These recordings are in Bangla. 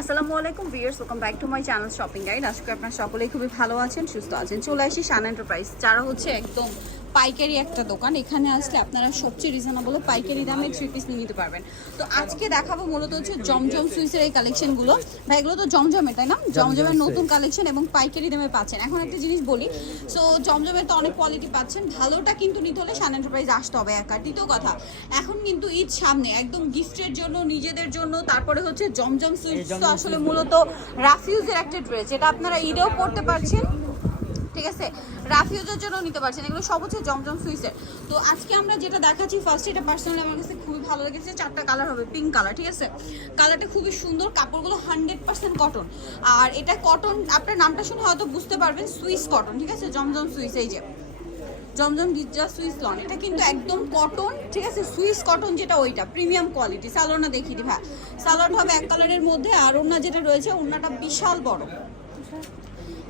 আসসালামু আলাইকুম viewers welcome back to my channel shopping guide আজকে আপনারা সকলেই খুবই ভালো আছেন, সুস্থ আছেন। চলে আসি সান এন্টারপ্রাইজ যারা হচ্ছে একদম পাইকারি একটা দোকান। এখানে আসলে আপনারা সবচেয়ে রিজনেবল পাইকারি দামে থ্রি পিস নিয়ে নিতে পারবেন। তো আজকে দেখাবো মূলত হচ্ছে জমজম সুইসের এই কালেকশনগুলো ভাই এগুলো তো জমজমে তাই না? জমজমের নতুন কালেকশন এবং পাইকারি দামে পাচ্ছেন। এখন একটা জিনিস বলি সো জমজমের তো অনেক কোয়ালিটি পাচ্ছেন। ভালোটা কিন্তু নিতে হলে শান এন্টারপ্রাইজ আসতে হবে একা দ্বিতীয় কথা এখন কিন্তু ঈদ সামনে একদম গিফটের জন্য নিজেদের জন্য তারপরে হচ্ছে জমজম সুইটস তো আসলে মূলত রাফিউজের একটা ড্রেস যেটা আপনারা ঈদেও পড়তে পারছেন। ঠিক আছে? রাফিউজের জন্য নিতে পারছেন। এগুলো সব হচ্ছে জমজম সুইসের তো আজকে আমরা যেটা দেখাচ্ছি ফার্স্ট এটা পার্সোনালি আমার কাছে খুবই ভালো লেগেছে। চারটা কালার হবে পিঙ্ক কালার ঠিক আছে? কালারটা খুবই সুন্দর, কাপড়গুলো হান্ড্রেড পার্সেন্ট কটন আর এটা কটন আপনার নামটা শুনে হয়তো বুঝতে পারবেন সুইস কটন ঠিক আছে? জমজম সুইস এই যে। জমজম ডিজা সুইস লন এটা কিন্তু একদম কটন ঠিক আছে? সুইস কটন যেটা ওইটা প্রিমিয়াম কোয়ালিটি সালোনা দেখিয়ে দিই হ্যাঁ সালোয়ার হবে এক কালারের মধ্যে, আর ওড়না যেটা রয়েছে, ওড়নাটা বিশাল বড়।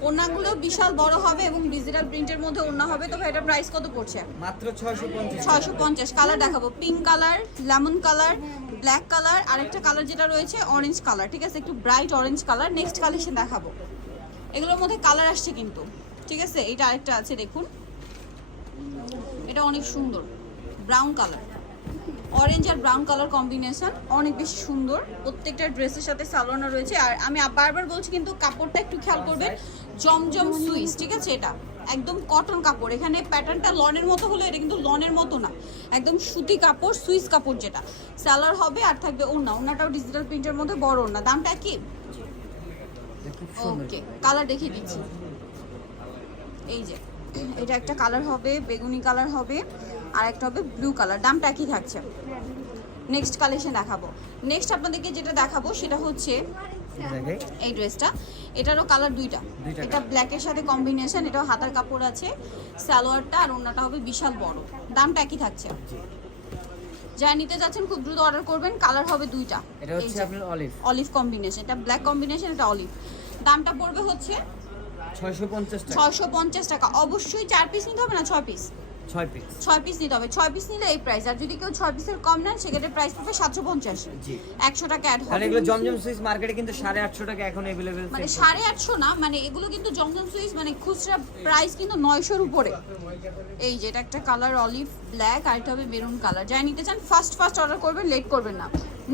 ওড়নাগুলো বিশাল বড় হবে এবং ডিজিটাল প্রিন্টের মধ্যে ওড়না হবে। তো এটা প্রাইস কত পড়ছে? মাত্র ছয়শো পঞ্চাশ ছয়শো পঞ্চাশ। কালার দেখাবো। Pink colour lemon colour black colour আরেকটা কালার যেটা রয়েছে অরেঞ্জ কালার ঠিক আছে? একটু bright orange colour next collection দেখাবো। এগুলোর মধ্যে কালার আসছে কিন্তু ঠিক আছে? এটা আরেকটা আছে দেখুন। এটা অনেক সুন্দর। ব্রাউন কালার অরেঞ্জ আর ব্রাউন কালার কম্বিনেশন অনেক বেশি সুন্দর। প্রত্যেকটা ড্রেসের সাথে সালোয়ানো রয়েছে। আর আমি বারবার বলছি কিন্তু কাপড়টা একটু খেয়াল করবেন। জমজম সুইস ঠিক আছে এটা? একদম কটন কাপড় এখানে প্যাটার্নটা লনের মতো হলো এটা কিন্তু লনের মতো না। একদম সুতি কাপড় সুইস কাপড় যেটা। সালোয়ার হবে আর থাকবে ওড়না ওড়নাটাও ডিজিটাল প্রিন্টের মধ্যে বড় ওড়না। দামটা কি? ওকে কালার দেখিয়ে দিচ্ছি। এই যে এটা একটা কালার হবে বেগুনি কালার হবে আর একটা হবে ব্লু কালার দামটা একই থাকছে? নেক্সট কালেকশন দেখাবো। নেক্সট আপনাদেরকে যেটা দেখাবো সেটা হচ্ছে দেখে এই ড্রেসটা। এটারও কালার দুইটা। এটা ব্ল্যাকের সাথে কম্বিনেশন এটাও হাতার কাপড় আছে সালোয়ারটা আর ওড়নাটা হবে বিশাল বড়। দামটা একই থাকছে। যা নিতে যাচ্ছেন খুব দ্রুত অর্ডার করবেন কালার হবে দুইটা। এটা হচ্ছে আপনার অলিভ অলিভ কম্বিনেশন এটা ব্ল্যাক কম্বিনেশন এটা অলিভ দামটা পড়বে হচ্ছে ছয়শো পঞ্চাশ টাকা। ছয়শো পঞ্চাশ টাকা। অবশ্যই চার পিস নিতে হবে না ছয় পিস ছয় পিস ছয় পিস নিতে হবে। ছয় পিস নিলে এই প্রাইস আর যদি কেউ ছয় পিসের কম নেন সেক্ষেত্রে প্রাইস সাতশো পঞ্চাশ। একশো টাকা অ্যাড হবে এগুলো জমজম সুইস মার্কেটে কিন্তু সাড়ে আটশো টাকা এখন অ্যাভেলেবেল মানে সাড়ে আটশো না মানে এগুলো কিন্তু জমজম সুইস মানে খুচরা প্রাইস কিন্তু নয়শোর উপরে। এই যে এটা একটা কালার অলিভ ব্ল্যাক আর এটা হবে মেরুন কালার যাই নিতে চান ফার্স্ট ফার্স্ট অর্ডার করবেন লেট করবেন না।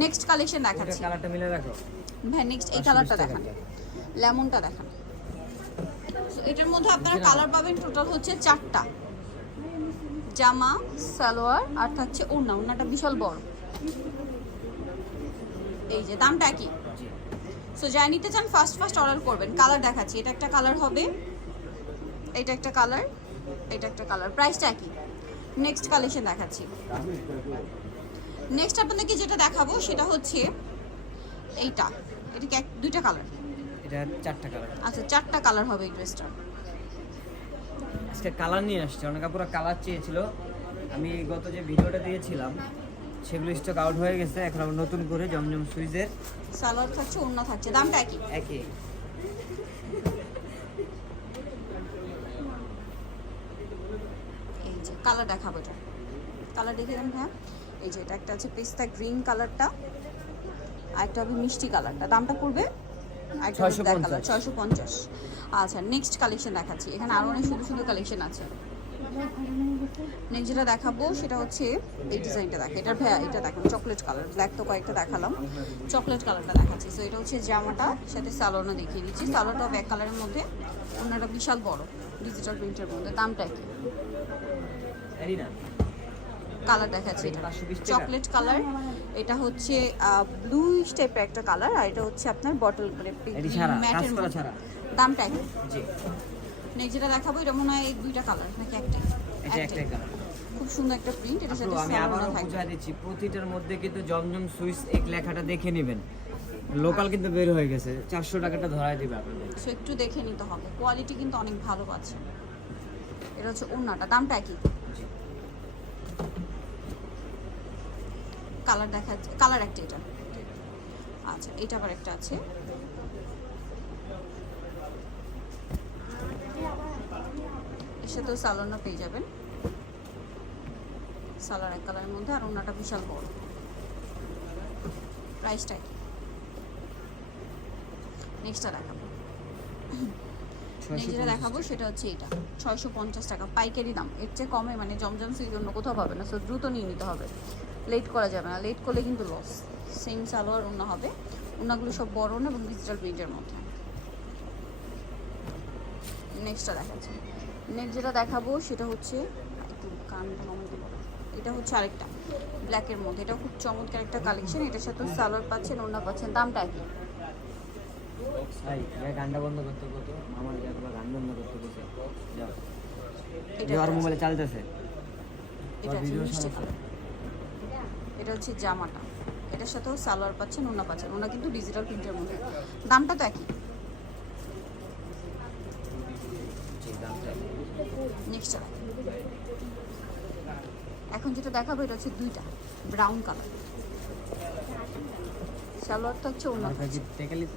নেক্সট কালেকশন দেখাচ্ছি। কালারটা মিলে রাখো। হ্যাঁ নেক্সট এই কালারটা দেখান। লেমনটা দেখান। এটার মধ্যে আপনারা কালার পাবেন টোটাল হচ্ছে চারটা। জামা সালোয়ার আর থাকছে ওড়না। ওড়নাটা বিশাল বড়। এই যে দামটা কি সো যাই নিতে চান ফার্স্ট ফার্স্ট অর্ডার করবেন। কালার দেখাচ্ছি। এটা একটা কালার হবে। এটা একটা কালার এটা একটা কালার প্রাইসটা কি নেক্সট কালেকশন দেখাচ্ছি। নেক্সট আপনাদেরকে যেটা দেখাবো সেটা হচ্ছে এইটা। এটা দুইটা কালার এটা চারটা কালার আচ্ছা চারটা কালার হবে এই ড্রেসটা আজকে কালার নিয়ে আসছে অনেক পুরো কালার চেয়েছিল। আমি গত যে ভিডিওটা দিয়েছিলাম সেগুলো স্টক আউট হয়ে গেছে এখন আবার নতুন করে জমজম সুইজের। সালোয়ার থাকছে ওড়না থাকছে দামটা একই। একই। এই যে কালার দেখাবো এটা। কালার দেখে দেন হ্যাঁ এই যে এটা একটা আছে পেস্তা গ্রিন কালারটা আর একটা হবে মিষ্টি কালারটা দামটা পড়বে একটা হবে 650 কালার ছয়শো পঞ্চাশ। আচ্ছা নেক্সট কালেকশন দেখাচ্ছি। এখানে আরও অনেক সুন্দর সুন্দর কালেকশন আছে। নেক্সট যেটা দেখাবো সেটা হচ্ছে এই ডিজাইনটা দেখে এটার ভ্যা এটা দেখেন চকলেট কালার ব্ল্যাক তো কয়েকটা দেখালাম। চকলেট কালারটা দেখাচ্ছি। সো এটা হচ্ছে জামাটা সাথে সালোনা দেখিয়ে দিচ্ছি। সালোয়ারটা ব্যাক কালারের মধ্যে অন্যটা বিশাল বড় ডিজিটাল প্রিন্টের মধ্যে। দামটা কি? কালার দেখাচ্ছে এটা। Chocolate colour. এটা হচ্ছে ব্লু টাইপের একটা কালার আর এটা হচ্ছে আপনার বটল মানে ম্যাটের মধ্যে। দামটা একই জি। নেক্সট যেটা দেখাবো এটা মনে হয় এই দুইটা কালার নাকি একটাই? এটা একটাই। কালার। খুব সুন্দর একটা প্রিন্ট এটার সাথে আমি আবারও থাকবে দিচ্ছি প্রতিটার মধ্যে কিন্তু জমজম সুইস এক লেখাটা দেখে নেবেন। লোকাল কিন্তু বের হয়ে গেছে চারশো টাকাটা ধরাই দিবে আপনাদের। একটু দেখে নিতে হবে। কোয়ালিটি কিন্তু অনেক ভালো পাচ্ছে এটা হচ্ছে ওড়নাটা। দামটা একই? কালার দেখা কালার একটা এটা। আচ্ছা এটা আবার একটা আছে। এর সাথেও সালোনা পেয়ে যাবেন। সালোয়ার এক কালারের মধ্যে আর ওনাটা বিশাল বড়। প্রাইসটা কি নেক্সটটা দেখাবো। যেটা দেখাবো সেটা হচ্ছে এটা। ছয়শো পঞ্চাশ টাকা। পাইকারি দাম। এর চেয়ে কমে মানে জমজম সুইচ অন্য কোথাও পাবে না। সো দ্রুত নিয়ে নিতে হবে। লেট করা যাবে না। লেট করলে কিন্তু লস সেম সালোয়ার অন্য হবে। অন্যগুলো সব বড় না এবং ডিজিটাল প্রিন্টের মধ্যে। নেক্সটটা দেখাচ্ছি। নেক্সট যেটা দেখাবো সেটা হচ্ছে একটু বলো এটা হচ্ছে আরেকটা। ব্ল্যাকের মধ্যে। এটা খুব চমৎকার একটা কালেকশন এটার সাথে সালোয়ার পাচ্ছেন অন্য পাচ্ছেন। দামটা কি ভাই ভাই বন্ধ করতে কত আমার গান বন্ধ করতে গেছে এটা যে মোবাইলে চালতেছে। এটা হচ্ছে মিষ্টি কালার। এটা হচ্ছে জামাটা। এটার সাথেও সালোয়ার পাচ্ছেন ওনা পাচ্ছেন। ওনা কিন্তু ডিজিটাল প্রিন্টের মধ্যে। দামটা তো একই। নেক্সট এখন যেটা দেখাবো এটা হচ্ছে দুইটা। ব্রাউন কালার সালোয়ারটা হচ্ছে ওনা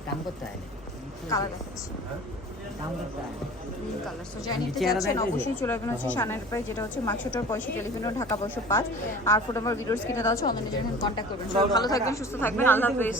কাম করতে হয় কালার দেখাচ্ছি। হয় সো যাই নিতে? অবশ্যই চলে আসবেন হচ্ছে সানের প্রাইস যেটা হচ্ছে মার্কশোটার পয়সা টেলিফোন ঢাকা পয়সা পাঁচ আর ফোন নাম্বার ভিডিওস কিনে দেওয়া হচ্ছে অনলাইনে যখন কন্ট্যাক্ট করবেন। ভালো থাকবেন। সুস্থ থাকবেন। আল্লাহ হাফেজ।